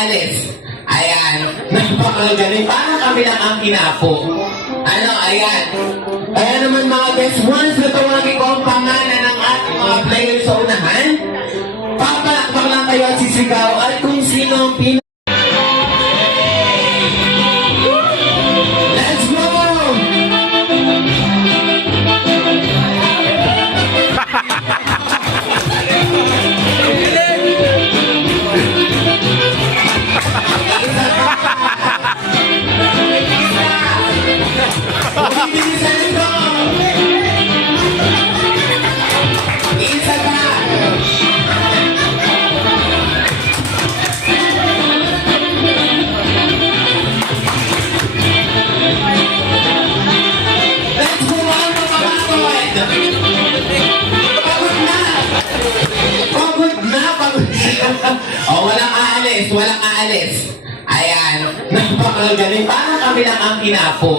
aalis. Ayan. Napakagaling. Parang kami lang ang kinapo. Ano, ayan. Kaya naman mga guys, once na tawagin ko ang pangalan ng ating mga players sa unahan, papalakpak lang kayo at sisigaw at kung sino ang Let's go! Isa pa! Let's go on mga kapatid! Pagod na! Pagod na! Pagod na! Oh, walang aalis! Walang aalis! Ayan! Napakagaling! Parang kami lang ang kinapo.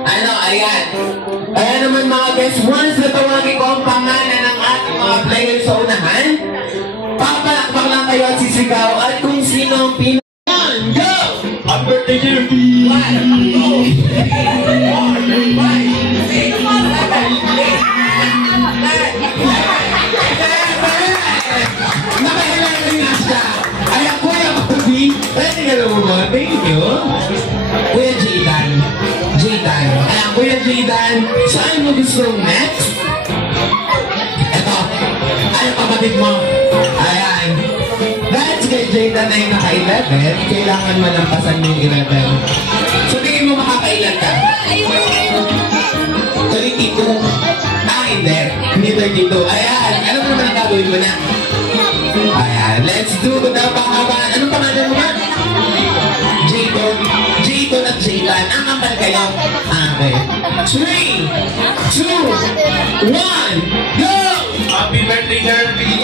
Ano, ayan. Kaya naman mga guys, once na tawagin ko ang pangalan ng ating mga players sa unahan, papalakpak lang kayo at sisigaw at kung sino ang Go! Ang birthday jerky! Nakahilala nga siya. Ayan, Kuya Bobby. Pwede ka naman ba? Thank you. Kuya Jitan. Ayan, Kuya Jitan. Saan mo gusto next? Ito. Ayan, kapatid mo. Ayan. Dahil si kay Jitan na yung naka-11, kailangan malampasan mo yung 11. So, tingin mo makakailan ka? 32. Ah, hindi. Hindi 32. Ayan. Ano mo naman ang gagawin mo na? Ayan. Let's do the pangalan. Anong pangalan mo ba? Jayton at Jaytan. Ang kampal kayo. Okay. 3, 2, 1, go! Happy birthday, Jeremy!